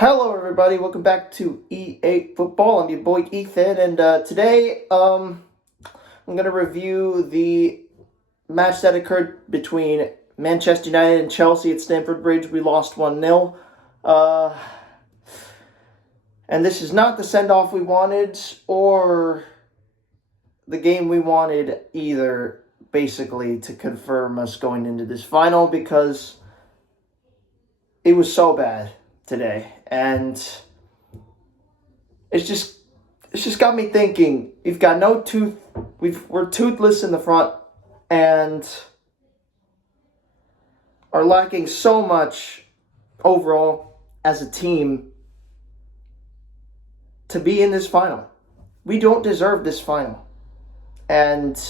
Hello, everybody. Welcome back to E8 Football. I'm your boy Ethan, and today I'm going to review the match that occurred between Manchester United and Chelsea at Stamford Bridge. We lost 1-0. And this is not the send-off we wanted or the game we wanted either, basically, to confirm us going into this final, because it was so bad today, and it's just got me thinking. We've got no tooth. We're toothless in the front, and are lacking so much overall as a team to be in this final. We don't deserve this final, and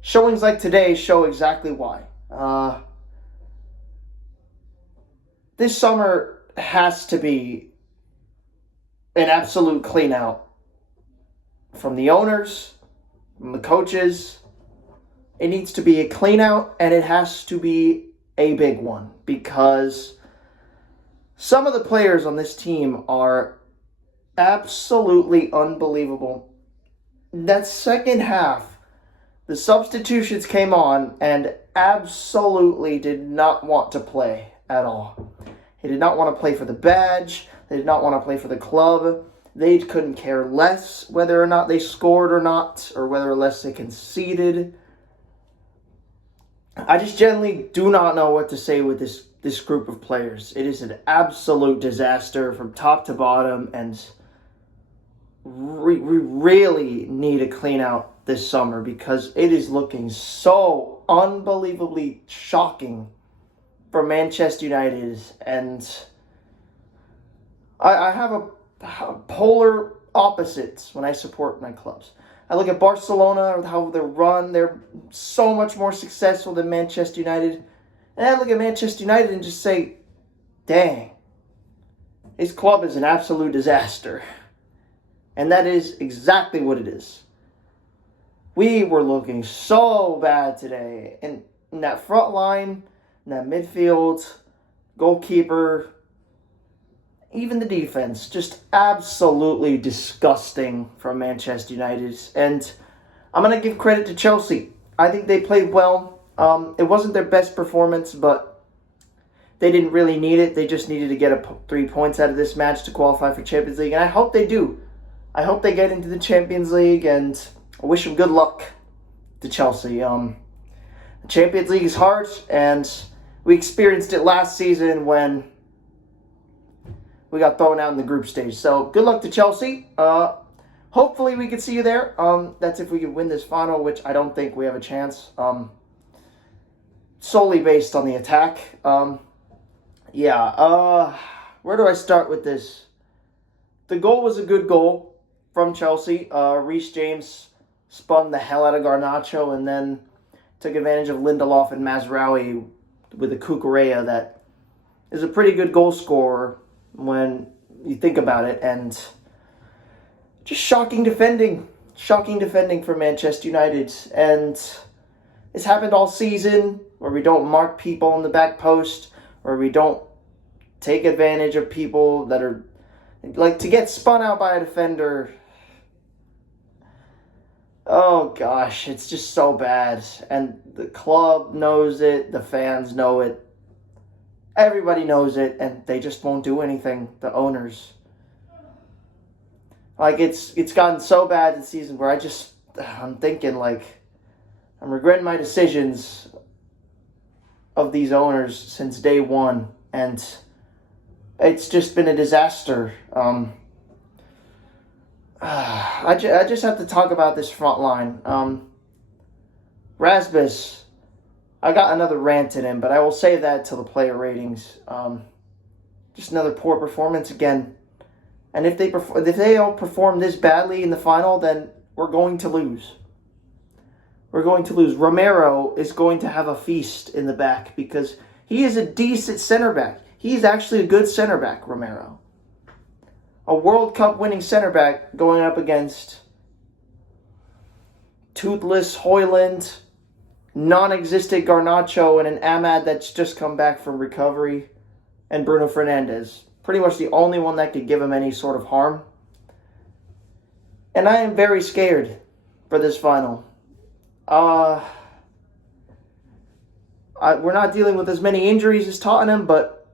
showings like today show exactly why. This summer has to be an absolute clean out from the owners, from the coaches. It needs to be a clean out, and it has to be a big one, because some of the players on this team are absolutely unbelievable. That second half, the substitutions came on and absolutely did not want to play at all. They did not want to play for the badge. They did not want to play for the club. They couldn't care less whether or not they scored or not, or whether or less they conceded. I just generally do not know what to say with this group of players. It is an absolute disaster from top to bottom, and we really need a clean out this summer, because it is looking so unbelievably shocking for Manchester United. And I have a polar opposites when I support my clubs. I look at Barcelona, how they run. They're so much more successful than Manchester United. And I look at Manchester United and just say, dang, this club is an absolute disaster. And that is exactly what it is. We were looking so bad today. And in that front line, in that midfield, goalkeeper, even the defense, just absolutely disgusting from Manchester United. And I'm going to give credit to Chelsea. I think they played well. It wasn't their best performance, but they didn't really need it. They just needed to get 3 points out of this match to qualify for Champions League. And I hope they do. I hope they get into the Champions League, and I wish them good luck to Chelsea. The Champions League is hard, and we experienced it last season when we got thrown out in the group stage. So good luck to Chelsea. Hopefully we can see you there. That's if we can win this final, which I don't think we have a chance. Solely based on the attack. Where do I start with this? The goal was a good goal from Chelsea. Reece James spun the hell out of Garnacho and then took advantage of Lindelof and Mazraoui with a Cucurella that is a pretty good goal scorer when you think about it. And just shocking defending for Manchester United. And it's happened all season, where we don't mark people on the back post, where we don't take advantage of people that are like to get spun out by a defender. Oh gosh, it's just so bad. And the club knows it, the fans know it, everybody knows it, and they just won't do anything, the owners. Like, it's gotten so bad this season where I'm thinking, like, I'm regretting my decisions of these owners since day one, and it's just been a disaster. I just have to talk about this front line. Rasmus, I got another rant in him, but I will save that till the player ratings. Just another poor performance again. And if they don't perform this badly in the final, then we're going to lose. We're going to lose. Romero is going to have a feast in the back, because he is a decent center back. He's actually a good center back, Romero. A World Cup winning center back going up against toothless Højlund, non-existent Garnacho, and an Ahmad that's just come back from recovery, and Bruno Fernandes. Pretty much the only one that could give him any sort of harm. And I am very scared for this final. We're not dealing with as many injuries as Tottenham, but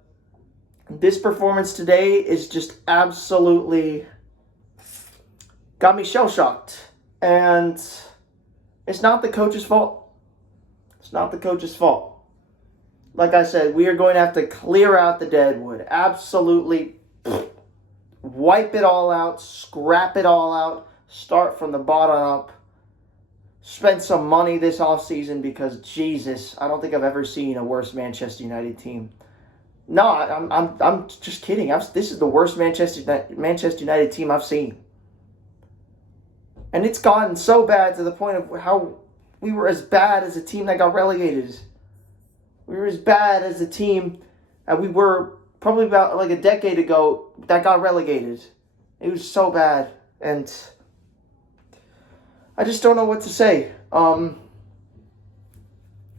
this performance today is just absolutely got me shell-shocked. And it's not the coach's fault. It's not the coach's fault. Like I said, we are going to have to clear out the deadwood. Absolutely wipe it all out, scrap it all out, start from the bottom up. Spend some money this offseason because, Jesus, I don't think I've ever seen a worse Manchester United team. No, I'm just kidding. This is the worst Manchester United team I've seen. And it's gotten so bad to the point of how we were as bad as a team that got relegated. We were as bad as the team that we were probably about like a decade ago that got relegated. It was so bad. And I just don't know what to say.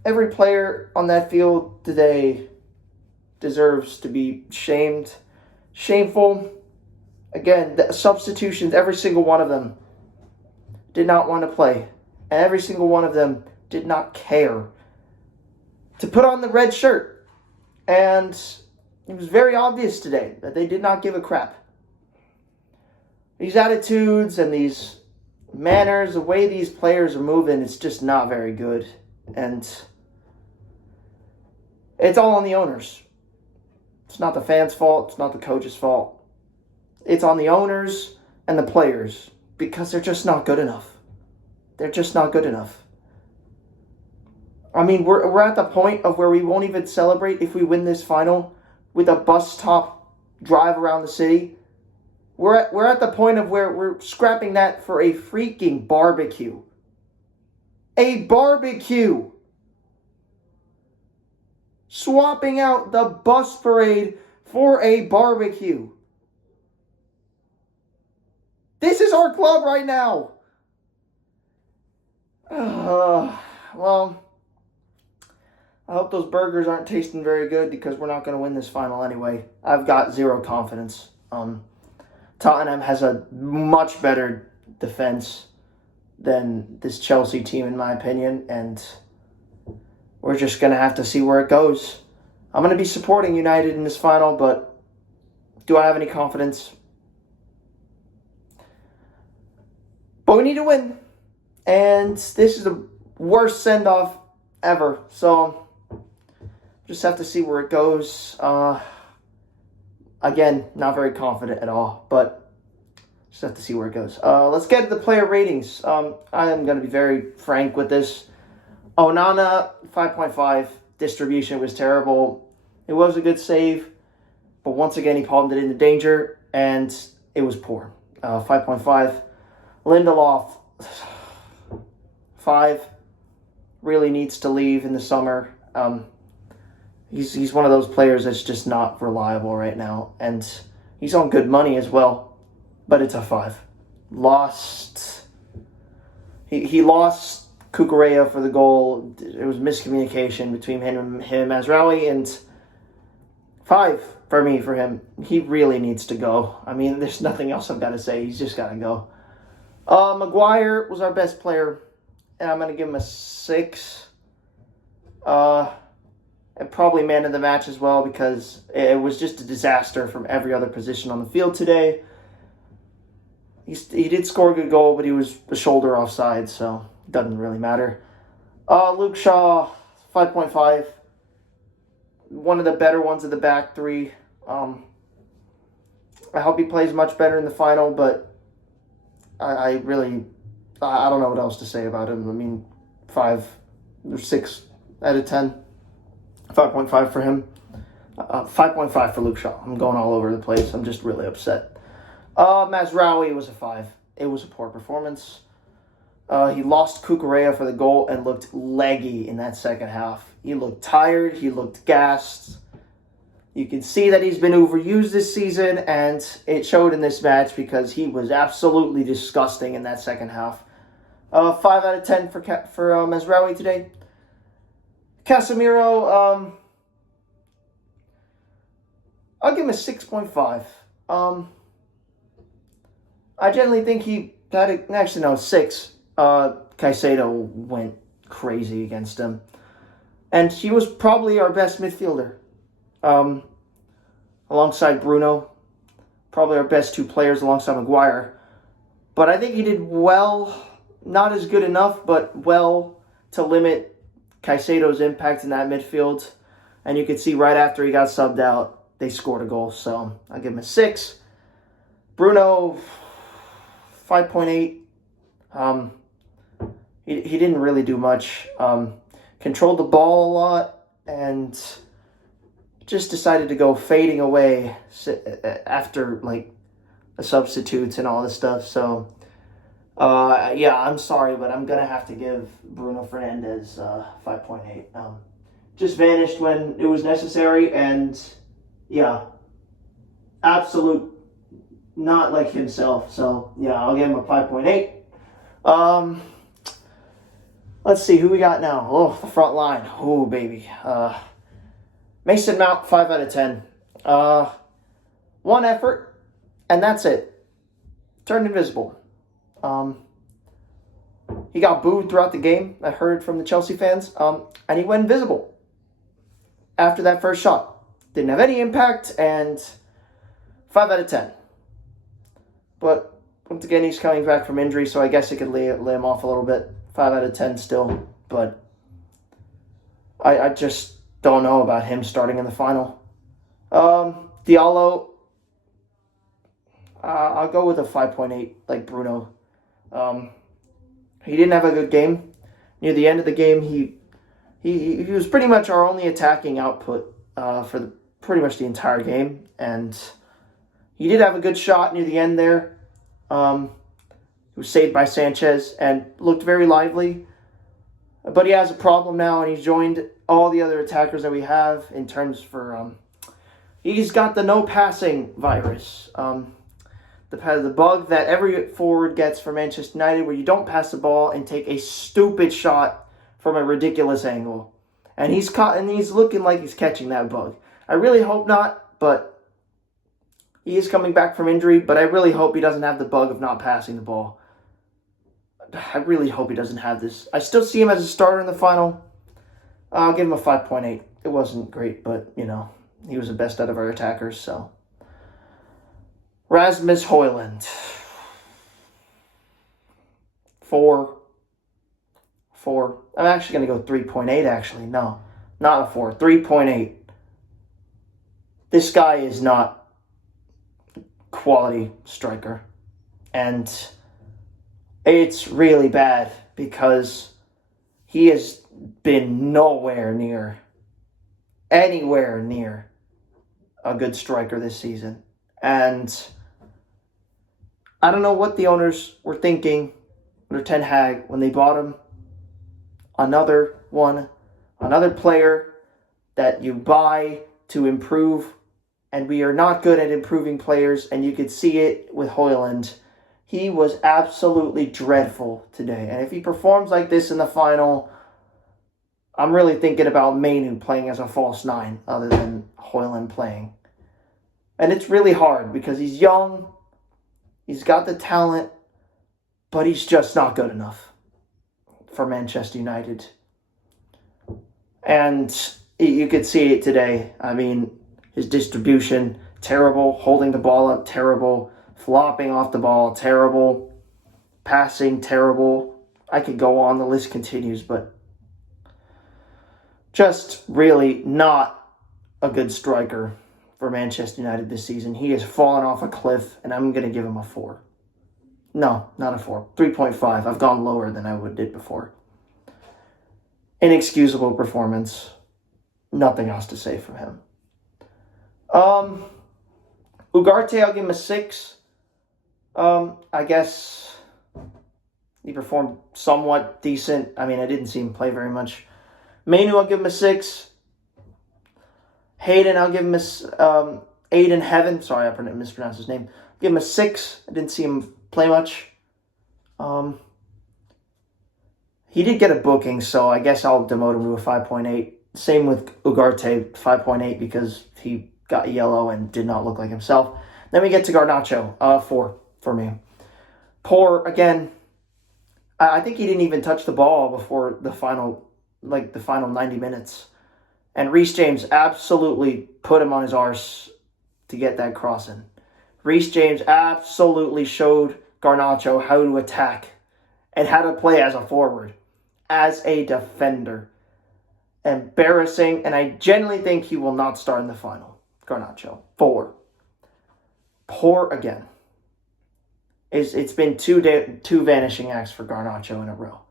Every player on that field today deserves to be shamed. Shameful. Again, the substitutions, every single one of them did not want to play. And every single one of them did not care to put on the red shirt. And it was very obvious today that they did not give a crap. These attitudes and these manners, the way these players are moving, it's just not very good. And it's all on the owners. It's not the fans' fault. It's not the coach's fault. It's on the owners and the players because they're just not good enough. They're just not good enough. I mean, we're at the point of where we won't even celebrate if we win this final with a bus top drive around the city. We're at the point of where we're scrapping that for a freaking barbecue. A barbecue. Swapping out the bus parade for a barbecue. This is our club right now. Well, I hope those burgers aren't tasting very good because we're not going to win this final anyway. I've got zero confidence. Tottenham has a much better defense than this Chelsea team, in my opinion, and we're just going to have to see where it goes. I'm going to be supporting United in this final, but do I have any confidence? But we need to win, and this is the worst send-off ever, so just have to see where it goes. Again, not very confident at all, but just have to see where it goes. Let's get to the player ratings. I am going to be very frank with this. Onana, 5.5. Distribution was terrible. It was a good save, but once again, he palmed it into danger, and it was poor. 5.5. Lindelof, 5. Really needs to leave in the summer. He's one of those players that's just not reliable right now. And he's on good money as well. But it's a 5. He lost Cucurella for the goal. It was miscommunication between him and Mazraoui. And 5 for him. He really needs to go. I mean, there's nothing else I've got to say. He's just got to go. Maguire was our best player. And I'm going to give him a 6. And probably man of the match as well because it was just a disaster from every other position on the field today. He did score a good goal, but he was a shoulder offside, so it doesn't really matter. Luke Shaw, 5.5. One of the better ones of the back three. I hope he plays much better in the final, but I don't know what else to say about him. I mean, 5 or 6 out of 10. 5.5 for him. 5.5 for Luke Shaw. I'm going all over the place. I'm just really upset. Mazraoui was a 5. It was a poor performance. He lost Cucurella for the goal and looked leggy in that second half. He looked tired. He looked gassed. You can see that he's been overused this season, and it showed in this match because he was absolutely disgusting in that second half. 5 out of 10 for Mazraoui today. Casemiro, I'll give him a 6.5. I generally think he had actually no 6. Caicedo went crazy against him, and he was probably our best midfielder, alongside Bruno. Probably our best 2 players alongside Maguire. But I think he did well, not as good enough, but well to limit Caicedo's impact in that midfield. And you could see right after he got subbed out, they scored a goal. So I'll give him a 6. Bruno, 5.8. He didn't really do much. Controlled the ball a lot and just decided to go fading away after like the substitutes and all this stuff. So yeah, I'm sorry, but I'm gonna have to give Bruno Fernandes 5.8. Just vanished when it was necessary, and yeah, absolute not like himself. So yeah, I'll give him a 5.8. Let's see who we got now. Oh, the front line. Oh baby. Mason Mount, 5 out of 10. 1 effort, and that's it. Turned invisible. He got booed throughout the game, I heard from the Chelsea fans, and he went invisible after that first shot. Didn't have any impact, and 5 out of 10. But once again, he's coming back from injury, so I guess I could lay him off a little bit. 5 out of 10 still, but I just don't know about him starting in the final. Diallo, I'll go with a 5.8, like Bruno. He didn't have a good game. Near the end of the game, he was pretty much our only attacking output for pretty much the entire game, and he did have a good shot near the end there. It was saved by Sanchez and looked very lively. But he has a problem now, and he's joined all the other attackers that we have in terms for... he's got the no passing virus. The bug that every forward gets for Manchester United, where you don't pass the ball and take a stupid shot from a ridiculous angle. And he's looking like he's catching that bug. I really hope not, but he is coming back from injury, but I really hope he doesn't have the bug of not passing the ball. I really hope he doesn't have this. I still see him as a starter in the final. I'll give him a 5.8. It wasn't great, but, you know, he was the best out of our attackers, so. Rasmus Højlund. 4. I'm actually going to go 3.8, actually. No, not a 4. 3.8. This guy is not quality striker. And it's really bad because he has been anywhere near a good striker this season. And I don't know what the owners were thinking under Ten Hag when they bought him. Another player that you buy to improve, and we are not good at improving players, and you could see it with Højlund. He was absolutely dreadful today. And if he performs like this in the final, I'm really thinking about Mainu playing as a false 9 other than Højlund playing. And it's really hard because he's young, he's got the talent, but he's just not good enough for Manchester United. And you could see it today. I mean, his distribution, terrible. Holding the ball up, terrible. Flopping off the ball, terrible. Passing, terrible. I could go on, the list continues, but just really not a good striker for Manchester United this season. He has fallen off a cliff, and I'm going to give him a 4. No, not a 4. 3.5. I've gone lower than I did before. Inexcusable performance. Nothing else to say from him. Ugarte, I'll give him a 6. I guess he performed somewhat decent. I mean, I didn't see him play very much. Mainu, I'll give him a 6. Hayden, I'll give him a... Aiden Heaven. Sorry, I mispronounced his name. I'll give him a 6. I didn't see him play much. He did get a booking, so I guess I'll demote him to a 5.8. Same with Ugarte, 5.8, because he got a yellow and did not look like himself. Then we get to Garnacho, 4 for me. Poor, again, I think he didn't even touch the ball before the final 90 minutes. And Reece James absolutely put him on his arse to get that cross in. Reece James absolutely showed Garnacho how to attack and how to play as a forward, as a defender. Embarrassing, and I genuinely think he will not start in the final. Garnacho, 4. Poor again. It's been two vanishing acts for Garnacho in a row.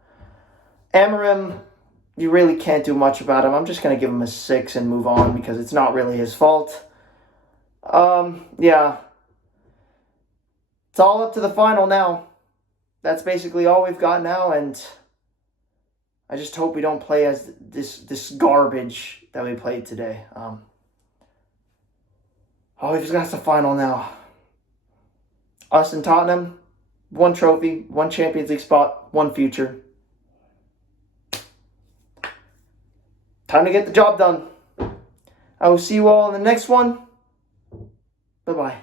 Amorim, you really can't do much about him. I'm just going to give him a 6 and move on because it's not really his fault. Yeah. It's all up to the final now. That's basically all we've got now, and I just hope we don't play as this garbage that we played today. All we've got is the final now. Us and Tottenham, 1 trophy, 1 Champions League spot, 1 future. Time to get the job done. I will see you all in the next one. Bye-bye.